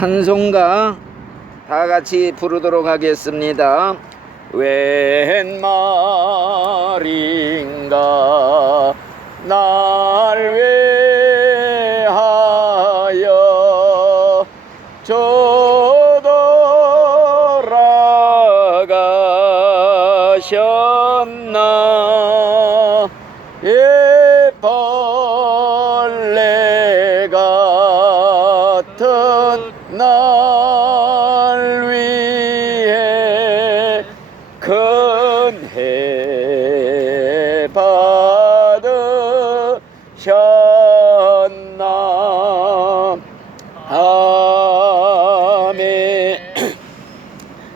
찬송가 다 같이 부르도록 하겠습니다. 웬 말인가 날 위하여 저돌아가셨나. 벌레 같은 날 위해 큰해 받으셨나. 아멘.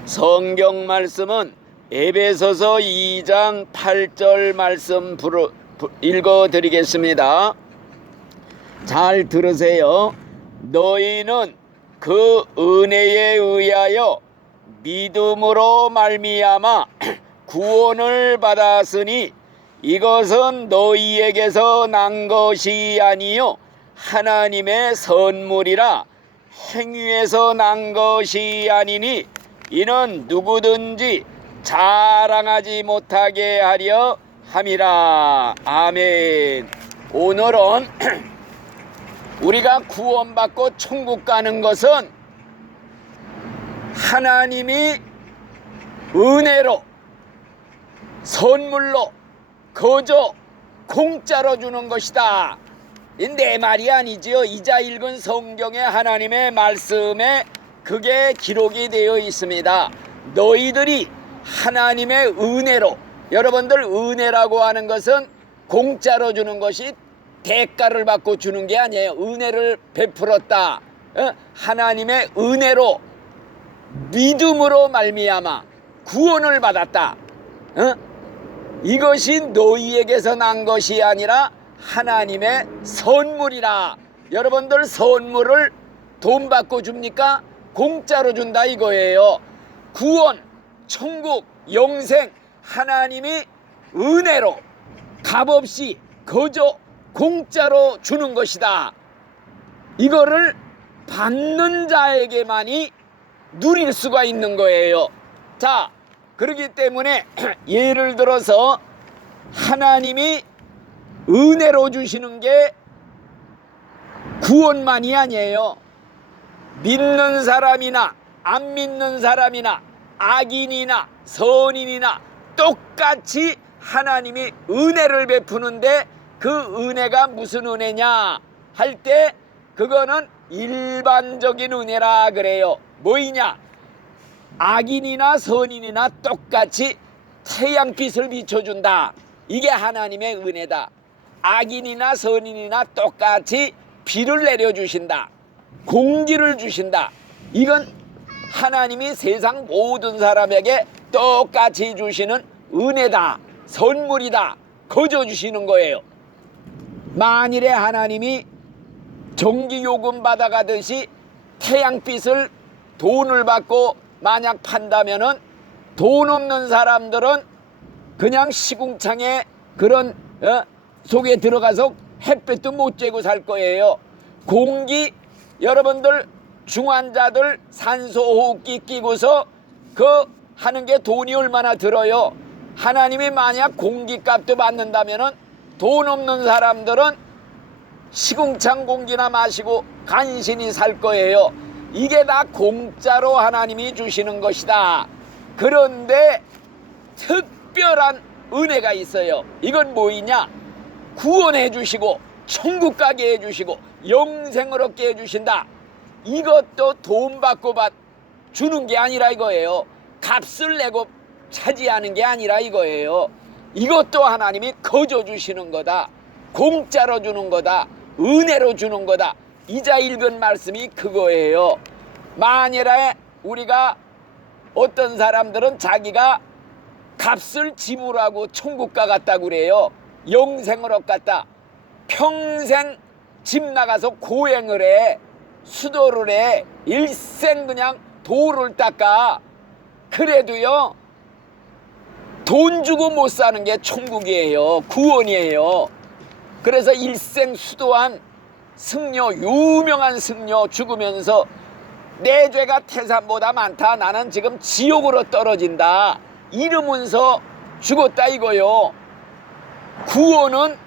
성경 말씀은 에베소서 2장 8절 말씀 읽어드리겠습니다. 잘 들으세요. 너희는 그 은혜에 의하여 믿음으로 말미암아 구원을 받았으니 이것은 너희에게서 난 것이 아니요 하나님의 선물이라. 행위에서 난 것이 아니니 이는 누구든지 자랑하지 못하게 하려 함이라. 아멘. 오늘은 우리가 구원받고 천국 가는 것은 하나님이 은혜로 선물로 거저 공짜로 주는 것이다. 내 말이 아니지요. 이자 읽은 성경의 하나님의 말씀에 그게 기록이 되어 있습니다. 너희들이 하나님의 은혜로, 여러분들 은혜라고 하는 것은 공짜로 주는 것이 대가를 받고 주는 게 아니에요. 은혜를 베풀었다. 하나님의 은혜로 믿음으로 말미암아 구원을 받았다. 이것이 너희에게서 난 것이 아니라 하나님의 선물이라. 여러분들 선물을 돈 받고 줍니까? 공짜로 준다 이거예요. 구원, 천국, 영생, 하나님이 은혜로 값없이 거저 공짜로 주는 것이다. 이거를 받는 자에게만이 누릴 수가 있는 거예요. 자, 그렇기 때문에 예를 들어서 하나님이 은혜로 주시는 게 구원만이 아니에요. 믿는 사람이나 안 믿는 사람이나 악인이나 선인이나 똑같이 하나님이 은혜를 베푸는데 그 은혜가 무슨 은혜냐 할 때 그거는 일반적인 은혜라 그래요. 뭐이냐? 악인이나 선인이나 똑같이 태양빛을 비춰준다. 이게 하나님의 은혜다. 악인이나 선인이나 똑같이 비를 내려주신다. 공기를 주신다. 이건 하나님이 세상 모든 사람에게 똑같이 주시는 은혜다. 선물이다. 거저 주시는 거예요. 만일에 하나님이 전기요금 받아가듯이 태양빛을 돈을 받고 만약 판다면은 돈 없는 사람들은 그냥 시궁창에 그런 속에 들어가서 햇빛도 못 쬐고 살 거예요. 공기, 여러분들 중환자들 산소호흡기 끼고서 그 하는 게 돈이 얼마나 들어요. 하나님이 만약 공기값도 받는다면은 돈 없는 사람들은 시궁창 공기나 마시고 간신히 살 거예요. 이게 다 공짜로 하나님이 주시는 것이다. 그런데 특별한 은혜가 있어요. 이건 뭐이냐? 구원해 주시고 천국 가게 해 주시고 영생을 얻게 해 주신다. 이것도 돈 받고 주는 게 아니라 이거예요. 값을 내고 차지하는 게 아니라 이거예요. 이것도 하나님이 거저 주시는 거다. 공짜로 주는 거다. 은혜로 주는 거다. 이자 읽은 말씀이 그거예요. 만일에 우리가 어떤 사람들은 자기가 값을 지불하고 천국 가갔다고 그래요. 영생을 얻갔다. 평생 집 나가서 고행을 해. 수도를 해. 일생 그냥 도를 닦아. 그래도요 돈 주고 못 사는 게 천국이에요. 구원이에요. 그래서 일생 수도한 승려, 유명한 승려 죽으면서 내 죄가 태산보다 많다. 나는 지금 지옥으로 떨어진다. 이러면서 죽었다 이거요. 구원은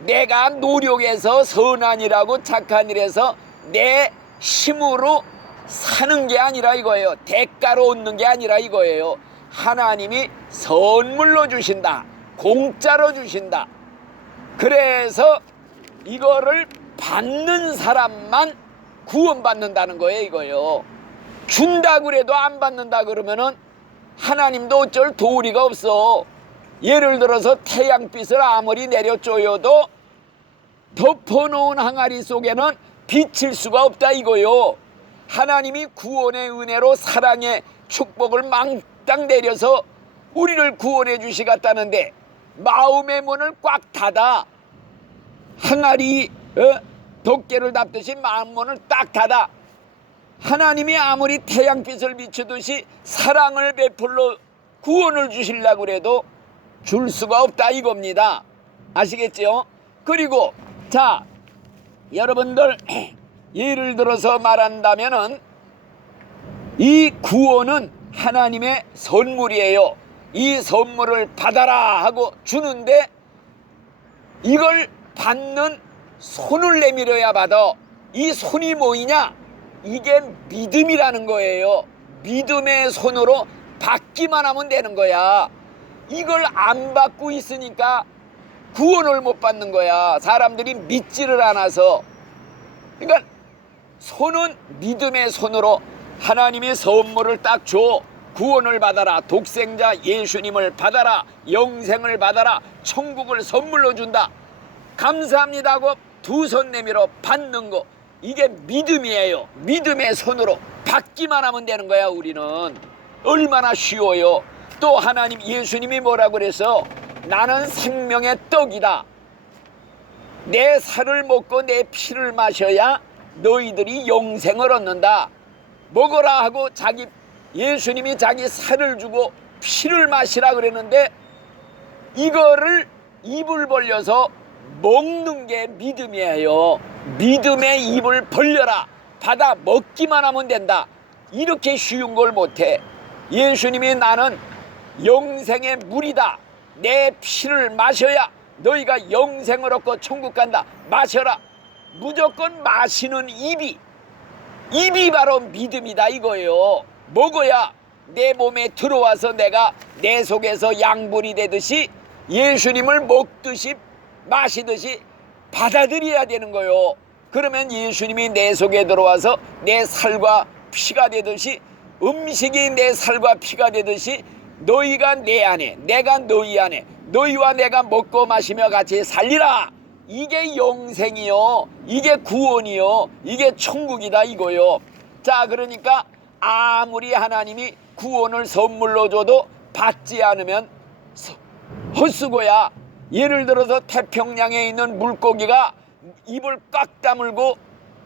내가 노력해서 선한 일하고 착한 일해서 내 힘으로 사는 게 아니라 이거예요. 대가로 얻는 게 아니라 이거예요. 하나님이 선물로 주신다. 공짜로 주신다. 그래서 이거를 받는 사람만 구원받는다는 거예요 이거요. 준다 그래도 안 받는다 그러면은 하나님도 어쩔 도리가 없어. 예를 들어서 태양빛을 아무리 내려 쪼여도 덮어놓은 항아리 속에는 비칠 수가 없다 이거요. 하나님이 구원의 은혜로 사랑의 축복을 망땅 내려서 우리를 구원해 주시겠다는데 마음의 문을 꽉 닫아 항아리 덮개를 닫듯이 마음 문을 딱 닫아 하나님이 아무리 태양빛을 비추듯이 사랑을 베풀러 구원을 주시려고 그래도 줄 수가 없다 이겁니다. 아시겠죠? 그리고 자 여러분들 예를 들어서 말한다면은 이 구원은 하나님의 선물이에요. 이 선물을 받아라 하고 주는데 이걸 받는 손을 내밀어야 받아. 이 손이 뭐이냐? 이게 믿음이라는 거예요. 믿음의 손으로 받기만 하면 되는 거야. 이걸 안 받고 있으니까 구원을 못 받는 거야. 사람들이 믿지를 않아서. 그러니까 손은 믿음의 손으로 하나님의 선물을 딱 줘. 구원을 받아라. 독생자 예수님을 받아라. 영생을 받아라. 천국을 선물로 준다. 감사합니다 하고 두 손 내밀어 받는 거. 이게 믿음이에요. 믿음의 손으로 받기만 하면 되는 거야. 우리는 얼마나 쉬워요. 또 하나님 예수님이 뭐라고 그래서 나는 생명의 떡이다. 내 살을 먹고 내 피를 마셔야 너희들이 영생을 얻는다. 먹어라 하고 예수님이 자기 살을 주고 피를 마시라 그랬는데 이거를 입을 벌려서 먹는 게 믿음이에요. 믿음의 입을 벌려라. 받아 먹기만 하면 된다. 이렇게 쉬운 걸 못해. 예수님이 나는 영생의 물이다. 내 피를 마셔야 너희가 영생을 얻고 천국 간다. 마셔라. 무조건 마시는 입이 바로 믿음이다 이거예요. 먹어야 내 몸에 들어와서 내가 내 속에서 양분이 되듯이 예수님을 먹듯이 마시듯이 받아들여야 되는 거요. 그러면 예수님이 내 속에 들어와서 내 살과 피가 되듯이 음식이 내 살과 피가 되듯이 너희가 내 안에 내가 너희 안에 너희와 내가 먹고 마시며 같이 살리라. 이게 영생이요. 이게 구원이요. 이게 천국이다 이거요. 자 그러니까 아무리 하나님이 구원을 선물로 줘도 받지 않으면 헛수고야. 예를 들어서 태평양에 있는 물고기가 입을 꽉 다물고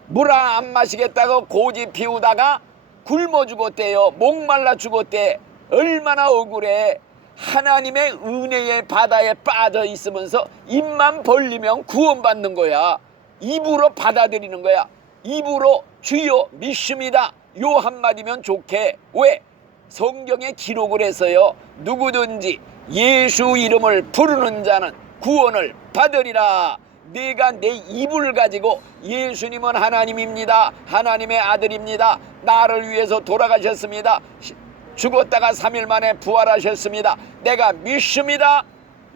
물 안 마시겠다고 고집 피우다가 굶어 죽었대요. 목말라 죽었대. 얼마나 억울해. 하나님의 은혜의 바다에 빠져 있으면서 입만 벌리면 구원받는 거야. 입으로 받아들이는 거야. 입으로 주여 믿습니다. 요 한마디면 좋게. 왜? 성경에 기록을 했어요. 누구든지 예수 이름을 부르는 자는 구원을 받으리라. 내가 내 입을 가지고 예수님은 하나님입니다. 하나님의 아들입니다. 나를 위해서 돌아가셨습니다. 죽었다가 3일 만에 부활하셨습니다. 내가 믿습니다.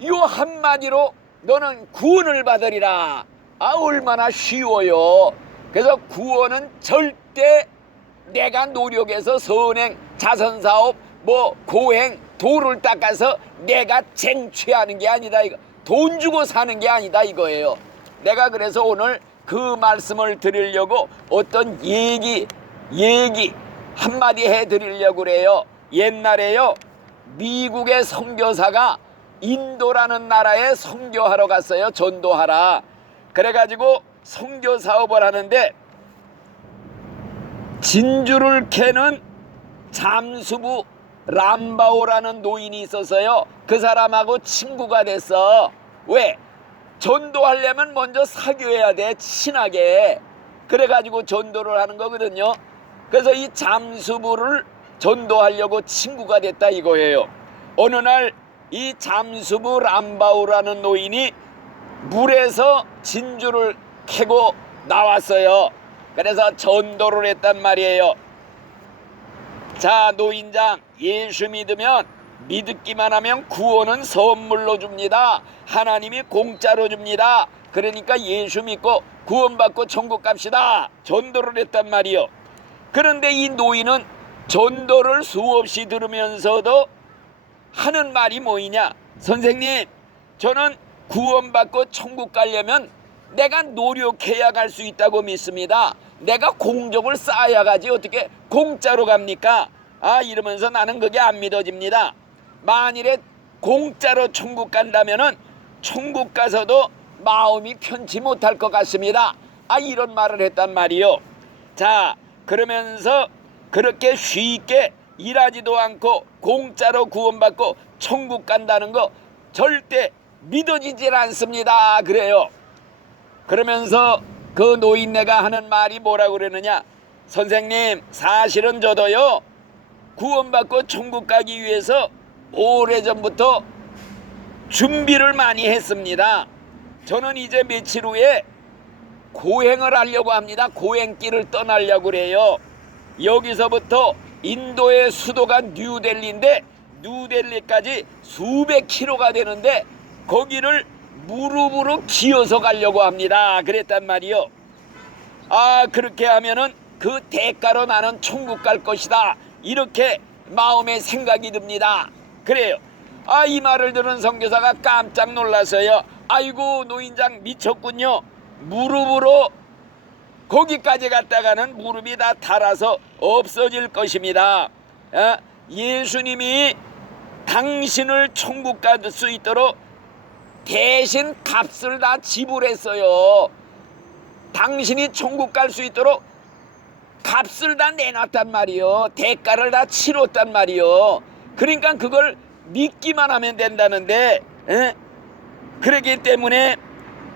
이 한마디로 너는 구원을 받으리라. 아 얼마나 쉬워요. 그래서 구원은 절대 내가 노력해서 선행, 자선사업, 고행, 도를 닦아서 내가 쟁취하는 게 아니다 이거. 돈 주고 사는 게 아니다 이거예요. 내가 그래서 오늘 그 말씀을 드리려고 어떤 얘기 한마디 해드리려고 그래요. 옛날에요 미국의 선교사가 인도라는 나라에 선교하러 갔어요. 전도하라. 그래가지고 선교 사업을 하는데 진주를 캐는 잠수부 람바오라는 노인이 있었어요. 그 사람하고 친구가 됐어. 왜? 전도하려면 먼저 사귀어야 돼. 친하게. 그래가지고 전도를 하는 거거든요. 그래서 이 잠수부를 전도하려고 친구가 됐다 이거예요. 어느 날 이 잠수부 람바오라는 노인이 물에서 진주를 캐고 나왔어요. 그래서 전도를 했단 말이에요. 자, 노인장, 예수 믿으면 믿기만 하면 구원은 선물로 줍니다. 하나님이 공짜로 줍니다. 그러니까 예수 믿고 구원받고 천국 갑시다. 전도를 했단 말이요. 그런데 이 노인은 전도를 수없이 들으면서도 하는 말이 뭐이냐? 선생님, 저는 구원받고 천국 가려면 내가 노력해야 갈 수 있다고 믿습니다. 내가 공적을 쌓아야 가지 어떻게 공짜로 갑니까? 이러면서 나는 그게 안 믿어집니다. 만일에 공짜로 천국 간다면은 천국 가서도 마음이 편치 못할 것 같습니다. 이런 말을 했단 말이요. 자, 그러면서 그렇게 쉽게 일하지도 않고 공짜로 구원받고 천국 간다는 거 절대 믿어지질 않습니다. 그래요. 그러면서 그 노인네가 하는 말이 뭐라고 그러느냐? 선생님, 사실은 저도요 구원받고 천국 가기 위해서 오래전부터 준비를 많이 했습니다. 저는 이제 며칠 후에 고행을 하려고 합니다. 고행길을 떠나려고 그래요. 여기서부터 인도의 수도가 뉴델리인데 뉴델리까지 수백 킬로가 되는데 거기를 무릎으로 기어서 가려고 합니다. 그랬단 말이요. 그렇게 하면은 그 대가로 나는 천국 갈 것이다. 이렇게 마음에 생각이 듭니다. 그래요. 이 말을 들은 선교사가 깜짝 놀라서요. 아이고, 노인장 미쳤군요. 무릎으로 거기까지 갔다가는 무릎이 다 닳아서 없어질 것입니다. 예수님이 당신을 천국 갈 수 있도록 대신 값을 다 지불했어요. 당신이 천국 갈 수 있도록 값을 다 내놨단 말이요. 대가를 다 치렀단 말이요. 그러니까 그걸 믿기만 하면 된다는데, 그러기 때문에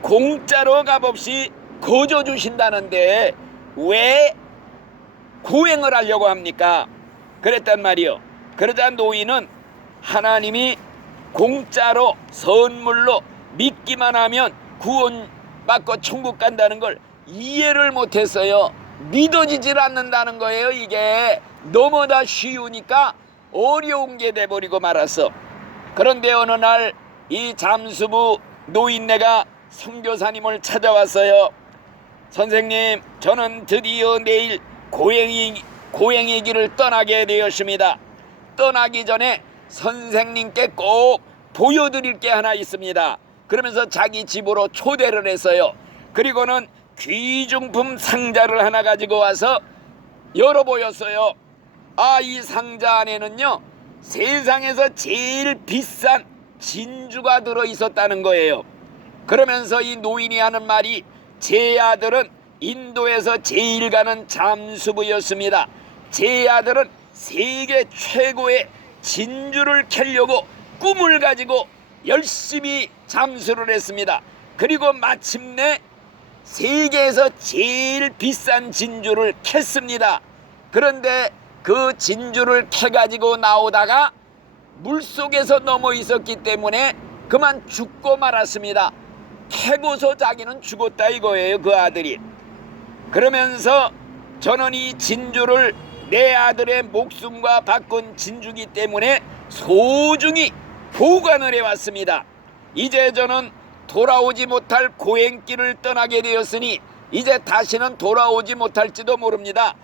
공짜로 값없이 거저 주신다는데 왜 고행을 하려고 합니까? 그랬단 말이요. 그러자 노인은 하나님이 공짜로 선물로 믿기만 하면 구원받고 천국 간다는 걸 이해를 못했어요. 믿어지질 않는다는 거예요. 이게 너무나 쉬우니까 어려운 게 돼버리고 말았어. 그런데 어느 날 이 잠수부 노인네가 선교사님을 찾아왔어요. 선생님, 저는 드디어 내일 고행의 길을 떠나게 되었습니다. 떠나기 전에 선생님께 꼭 보여드릴 게 하나 있습니다. 그러면서 자기 집으로 초대를 했어요. 그리고는 귀중품 상자를 하나 가지고 와서 열어보였어요. 이 상자 안에는요 세상에서 제일 비싼 진주가 들어있었다는 거예요. 그러면서 이 노인이 하는 말이, 제 아들은 인도에서 제일 가는 잠수부였습니다. 제 아들은 세계 최고의 진주를 캐려고 꿈을 가지고 열심히 잠수를 했습니다. 그리고 마침내 세계에서 제일 비싼 진주를 캤습니다. 그런데 그 진주를 캐가지고 나오다가 물속에서 넘어 있었기 때문에 그만 죽고 말았습니다. 캐고서 자기는 죽었다 이거예요, 그 아들이. 그러면서 저는 이 진주를 내 아들의 목숨과 바꾼 진주기 때문에 소중히 보관을 해왔습니다. 이제 저는 돌아오지 못할 고행길을 떠나게 되었으니 이제 다시는 돌아오지 못할지도 모릅니다.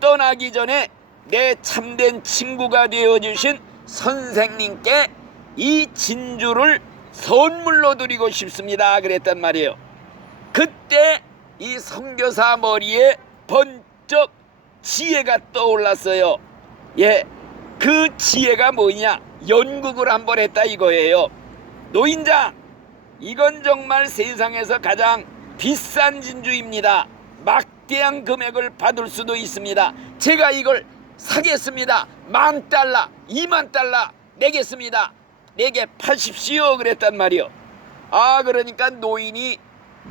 떠나기 전에 내 참된 친구가 되어주신 선생님께 이 진주를 선물로 드리고 싶습니다. 그랬단 말이에요. 그때 이 선교사 머리에 번쩍 지혜가 떠올랐어요. 그 지혜가 뭐냐? 연극을 한번 했다 이거예요. 노인장, 이건 정말 세상에서 가장 비싼 진주입니다. 막대한 금액을 받을 수도 있습니다. 제가 이걸 사겠습니다. $10,000, $20,000 내겠습니다. 내게 파십시오. 그랬단 말이요. 그러니까 노인이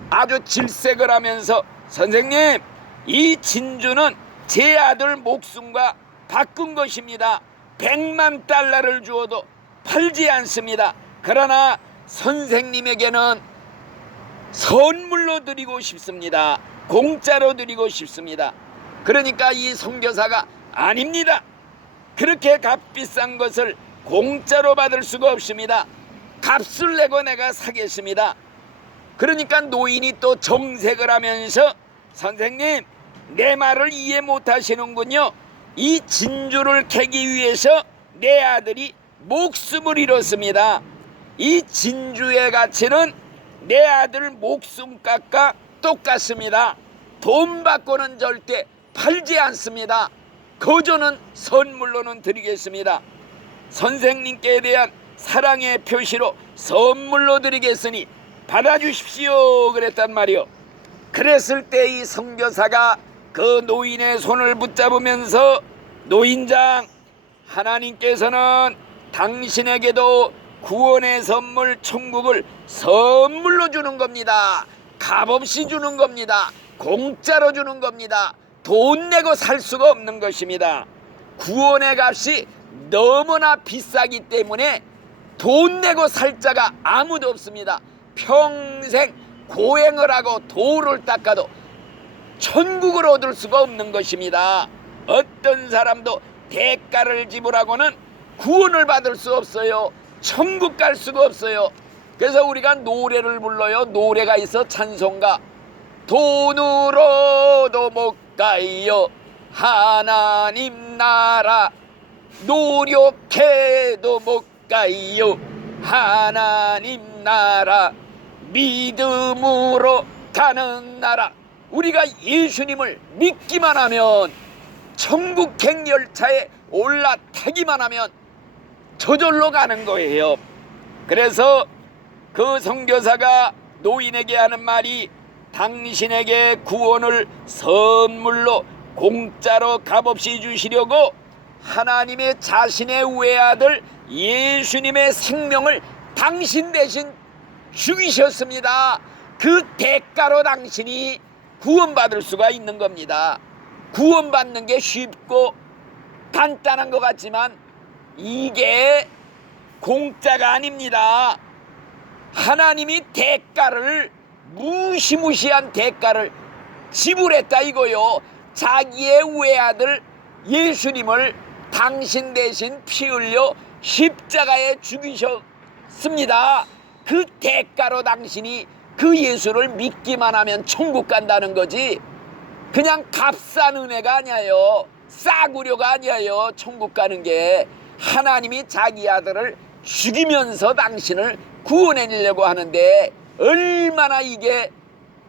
아주 질색을 하면서, 선생님, 이 진주는 제 아들 목숨과 바꾼 것입니다. 100만 달러를 주어도 팔지 않습니다. 그러나 선생님에게는 선물로 드리고 싶습니다. 공짜로 드리고 싶습니다. 그러니까 이 선교사가 아닙니다. 그렇게 값비싼 것을 공짜로 받을 수가 없습니다. 값을 내고 내가 사겠습니다. 그러니까 노인이 또 정색을 하면서 선생님, 내 말을 이해 못하시는군요. 이 진주를 캐기 위해서 내 아들이 목숨을 잃었습니다. 이 진주의 가치는 내 아들 목숨값과 똑같습니다. 돈 받고는 절대 팔지 않습니다. 거저는 선물로는 드리겠습니다. 선생님께 대한 사랑의 표시로 선물로 드리겠으니 받아주십시오 그랬단 말이요. 그랬을 때 이 선교사가 그 노인의 손을 붙잡으면서 노인장, 하나님께서는 당신에게도 구원의 선물 천국을 선물로 주는 겁니다. 값없이 주는 겁니다. 공짜로 주는 겁니다. 돈 내고 살 수가 없는 것입니다. 구원의 값이 너무나 비싸기 때문에 돈 내고 살 자가 아무도 없습니다. 평생 고행을 하고 도를 닦아도 천국을 얻을 수가 없는 것입니다. 어떤 사람도 대가를 지불하고는 구원을 받을 수 없어요. 천국 갈 수가 없어요. 그래서 우리가 노래를 불러요. 노래가 있어, 찬송가. 돈으로도 못 가요 하나님 나라, 노력해도 못 가요 하나님 나라, 믿음으로 가는 나라. 우리가 예수님을 믿기만 하면, 천국 행열차에 올라타기만 하면 저절로 가는 거예요. 그래서 그 선교사가 노인에게 하는 말이, 당신에게 구원을 선물로 공짜로 값없이 주시려고 하나님의 자신의 외아들 예수님의 생명을 당신 대신 죽이셨습니다. 그 대가로 당신이 구원받을 수가 있는 겁니다. 구원받는 게 쉽고 간단한 것 같지만 이게 공짜가 아닙니다. 하나님이 대가를, 무시무시한 대가를 지불했다 이거요. 자기의 외아들 예수님을 당신 대신 피 흘려 십자가에 죽이셨습니다. 그 대가로 당신이 그 예수를 믿기만 하면 천국 간다는 거지, 그냥 값싼 은혜가 아니에요. 싸구려가 아니에요. 천국 가는 게 하나님이 자기 아들을 죽이면서 당신을 구원해내려고 하는데 얼마나 이게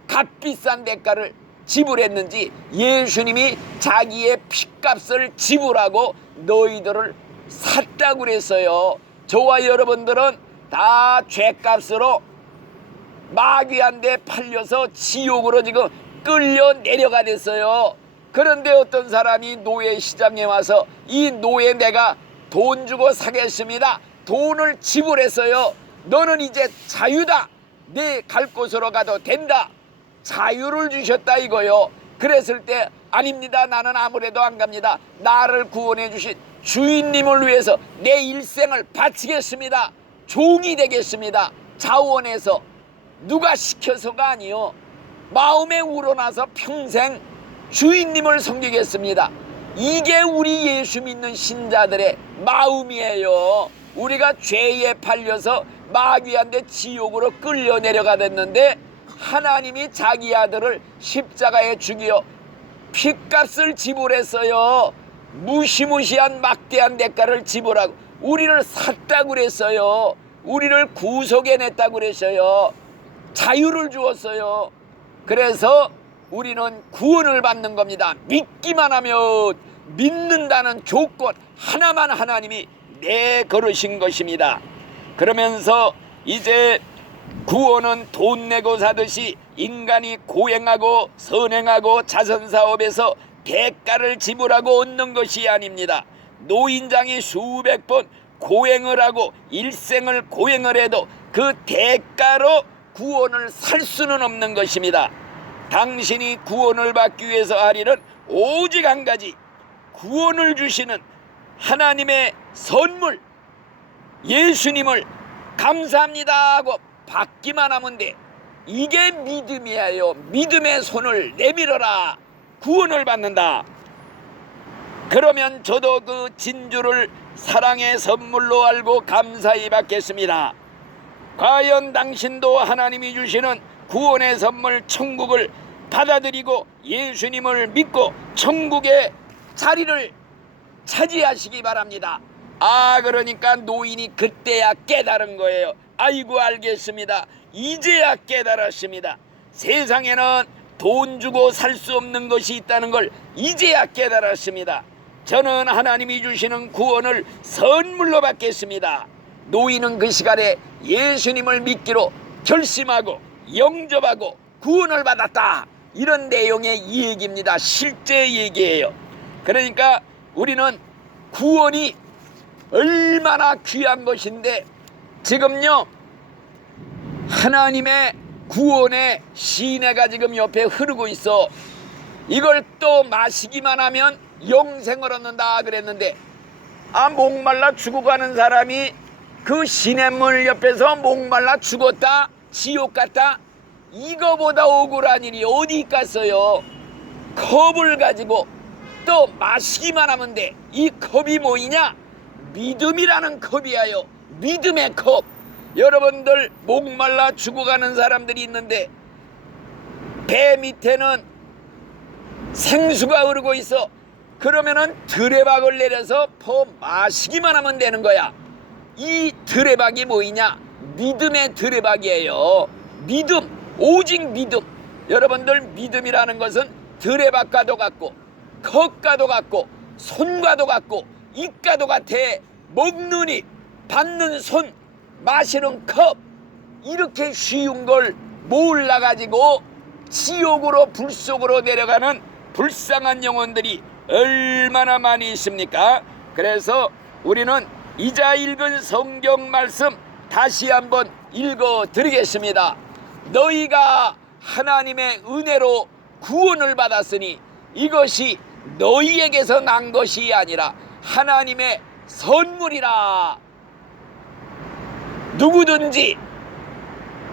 값비싼 대가를 지불했는지, 예수님이 자기의 피값을 지불하고 너희들을 샀다고 그랬어요. 저와 여러분들은 다 죄값으로 마귀한 데 팔려서 지옥으로 지금 끌려 내려가 됐어요. 그런데 어떤 사람이 노예 시장에 와서 이 노예 내가 돈 주고 사겠습니다. 돈을 지불했어요. 너는 이제 자유다. 네 갈 곳으로 가도 된다. 자유를 주셨다 이거요. 그랬을 때 아닙니다. 나는 아무래도 안 갑니다. 나를 구원해 주신 주인님을 위해서 내 일생을 바치겠습니다. 종이 되겠습니다. 자원해서, 누가 시켜서가 아니요. 마음에 우러나서 평생 주인님을 섬기겠습니다. 이게 우리 예수 믿는 신자들의 마음이에요. 우리가 죄에 팔려서 마귀한테 지옥으로 끌려 내려가 됐는데 하나님이 자기 아들을 십자가에 죽여 피값을 지불했어요. 무시무시한 막대한 대가를 지불하고 우리를 샀다고 그랬어요. 우리를 구속해냈다고 그랬어요. 자유를 주었어요. 그래서 우리는 구원을 받는 겁니다. 믿기만 하면, 믿는다는 조건 하나만 하나님이 내걸으신 것입니다. 그러면서 이제 구원은 돈 내고 사듯이 인간이 고행하고 선행하고 자선사업에서 대가를 지불하고 얻는 것이 아닙니다. 노인장이 수백 번 고행을 하고 일생을 고행을 해도 그 대가로 구원을 살 수는 없는 것입니다. 당신이 구원을 받기 위해서 할 일은 오직 한 가지, 구원을 주시는 하나님의 선물 예수님을 감사합니다 하고 받기만 하면 돼. 이게 믿음이에요. 믿음의 손을 내밀어라. 구원을 받는다. 그러면 저도 그 진주를 사랑의 선물로 알고 감사히 받겠습니다. 과연 당신도 하나님이 주시는 구원의 선물 천국을 받아들이고 예수님을 믿고 천국의 자리를 차지하시기 바랍니다. 그러니까 노인이 그때야 깨달은 거예요. 아이고 알겠습니다. 이제야 깨달았습니다. 세상에는 돈 주고 살 수 없는 것이 있다는 걸 이제야 깨달았습니다. 저는 하나님이 주시는 구원을 선물로 받겠습니다. 노인은 그 시간에 예수님을 믿기로 결심하고 영접하고 구원을 받았다. 이런 내용의 얘기입니다. 실제 얘기예요. 그러니까 우리는 구원이 얼마나 귀한 것인데 지금요 하나님의 구원의 시내가 지금 옆에 흐르고 있어. 이걸 또 마시기만 하면 영생을 얻는다 그랬는데 목말라 죽어가는 사람이 그 시냇물 옆에서 목말라 죽었다 지옥 갔다, 이거보다 억울한 일이 어디 있겠어요. 컵을 가지고 또 마시기만 하면 돼. 이 컵이 뭐이냐? 믿음이라는 컵이에요. 믿음의 컵. 여러분들 목말라 죽어가는 사람들이 있는데 배 밑에는 생수가 흐르고 있어. 그러면은 드레박을 내려서 퍼 마시기만 하면 되는 거야. 이 드레박이 뭐이냐? 믿음의 드레박이에요. 믿음, 오직 믿음. 여러분들 믿음이라는 것은 드레박과도 같고 컵과도 같고 손과도 같고 입과도 같아. 먹는 입, 받는 손, 마시는 컵. 이렇게 쉬운 걸 몰라가지고 지옥으로 불속으로 내려가는 불쌍한 영혼들이 얼마나 많이 있습니까? 그래서 우리는 이자 읽은 성경 말씀 다시 한번 읽어 드리겠습니다. 너희가 하나님의 은혜로 구원을 받았으니 이것이 너희에게서 난 것이 아니라 하나님의 선물이라. 누구든지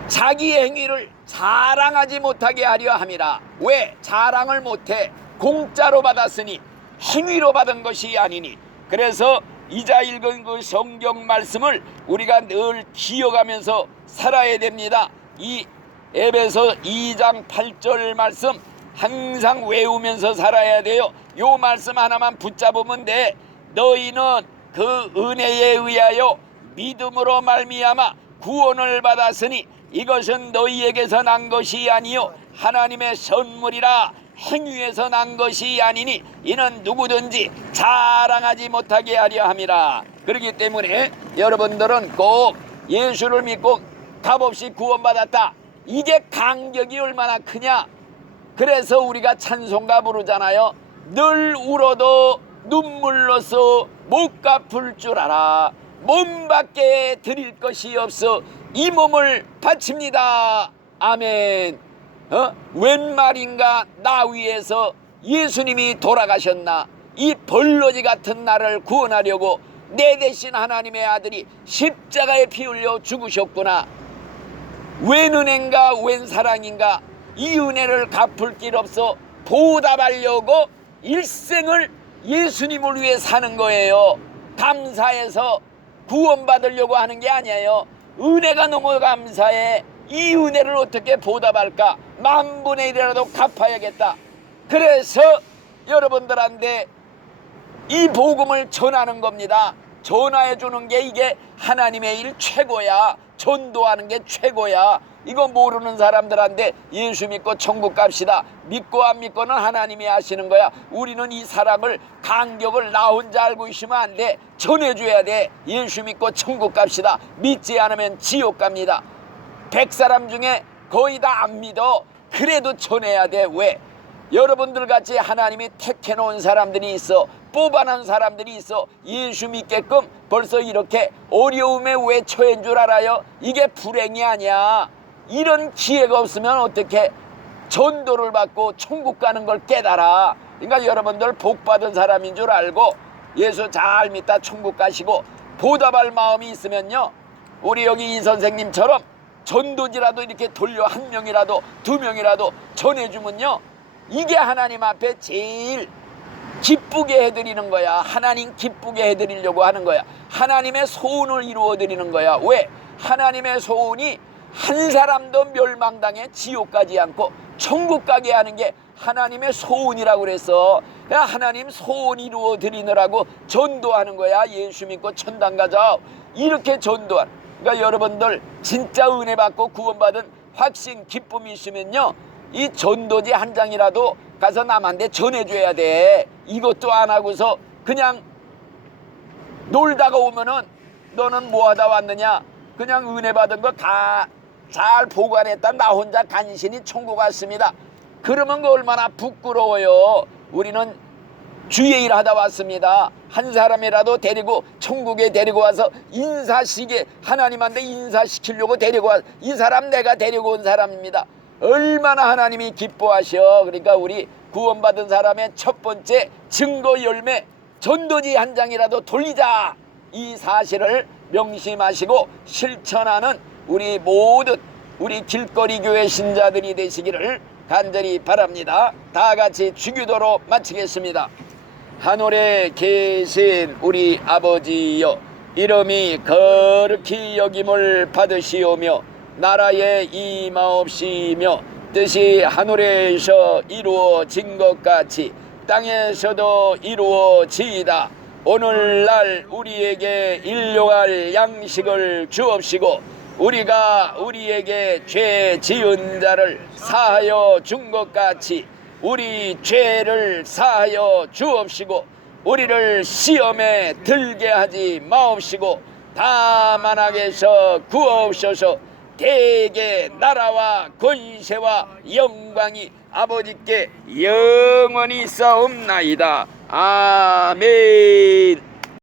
자기 행위를 자랑하지 못하게 하려 함이라. 왜 자랑을 못해? 공짜로 받았으니 행위로 받은 것이 아니니. 그래서 이자 읽은 그 성경 말씀을 우리가 늘 기억하면서 살아야 됩니다. 이 에베소 2장 8절 말씀 항상 외우면서 살아야 돼요. 요 말씀 하나만 붙잡으면 돼. 너희는 그 은혜에 의하여 믿음으로 말미암아 구원을 받았으니 이것은 너희에게서 난 것이 아니요 하나님의 선물이라. 행위에서 난 것이 아니니 이는 누구든지 자랑하지 못하게 하려 함이라. 그렇기 때문에 여러분들은 꼭 예수를 믿고 값없이 구원받았다. 이게 간격이 얼마나 크냐. 그래서 우리가 찬송가 부르잖아요. 늘 울어도 눈물로써 못 갚을 줄 알아. 몸밖에 드릴 것이 없어 이 몸을 바칩니다. 아멘. 웬 말인가? 나 위해서 예수님이 돌아가셨나? 이 벌러지 같은 나를 구원하려고 내 대신 하나님의 아들이 십자가에 피 흘려 죽으셨구나. 웬 은혜인가? 웬 사랑인가? 이 은혜를 갚을 길 없어 보답하려고 일생을 예수님을 위해 사는 거예요. 감사해서 구원받으려고 하는 게 아니에요. 은혜가 너무 감사해. 이 은혜를 어떻게 보답할까? 10,000분의 1이라도 갚아야겠다. 그래서 여러분들한테 이 복음을 전하는 겁니다. 전화해 주는 게 이게 하나님의 일 최고야. 전도하는 게 최고야. 이거 모르는 사람들한테 예수 믿고 천국 갑시다. 믿고 안 믿고는 하나님이 하시는 거야. 우리는 이 사랑을 간격을 나 혼자 알고 있으면 안 돼. 전해줘야 돼. 예수 믿고 천국 갑시다. 믿지 않으면 지옥 갑니다. 100사람 중에 거의 다 안 믿어. 그래도 전해야 돼. 왜? 여러분들 같이 하나님이 택해놓은 사람들이 있어. 뽑아놓은 사람들이 있어. 예수 믿게끔 벌써 이렇게 어려움에 왜 처한 줄 알아요? 이게 불행이 아니야. 이런 기회가 없으면 어떻게 전도를 받고 천국 가는 걸 깨달아. 그러니까 여러분들 복 받은 사람인 줄 알고 예수 잘 믿다 천국 가시고 보답할 마음이 있으면요, 우리 여기 이 선생님처럼 전도지라도 이렇게 돌려 한 명이라도 두 명이라도 전해주면요, 이게 하나님 앞에 제일 기쁘게 해드리는 거야. 하나님 기쁘게 해드리려고 하는 거야. 하나님의 소원을 이루어드리는 거야. 왜? 하나님의 소원이 한 사람도 멸망당해 지옥 가지 않고 천국 가게 하는 게 하나님의 소원이라고 그랬어. 하나님 소원 이루어드리느라고 전도하는 거야. 예수 믿고 천당 가자, 이렇게 전도하는. 그러니까 여러분들 진짜 은혜 받고 구원받은 확신 기쁨이 있으면요, 이 전도지 한 장이라도 가서 남한테 전해줘야 돼. 이것도 안 하고서 그냥 놀다가 오면은 너는 뭐 하다 왔느냐, 그냥 은혜 받은 거 다 잘 보관했다, 나 혼자 간신히 천국 갔습니다. 그러면 그 얼마나 부끄러워요. 우리는 주의 일 하다 왔습니다. 한 사람이라도 데리고 천국에 데리고 와서 인사시게, 하나님한테 인사시키려고 데리고 와. 이 사람 내가 데리고 온 사람입니다. 얼마나 하나님이 기뻐하셔. 그러니까 우리 구원받은 사람의 첫 번째 증거 열매, 전도지 한 장이라도 돌리자, 이 사실을 명심하시고 실천하는 우리 모든 우리 길거리 교회 신자들이 되시기를 간절히 바랍니다. 다 같이 주기도로 마치겠습니다. 하늘에 계신 우리 아버지여, 이름이 거룩히 여김을 받으시오며 나라에 임하옵시며 뜻이 하늘에서 이루어진 것 같이 땅에서도 이루어지이다. 오늘날 우리에게 일용할 양식을 주옵시고 우리가 우리에게 죄 지은 자를 사하여 준 것 같이 우리 죄를 사하여 주옵시고 우리를 시험에 들게 하지 마옵시고 다만 악에서 구하옵소서. 대개 나라와 권세와 영광이 아버지께 영원히 있사옵나이다. 아멘.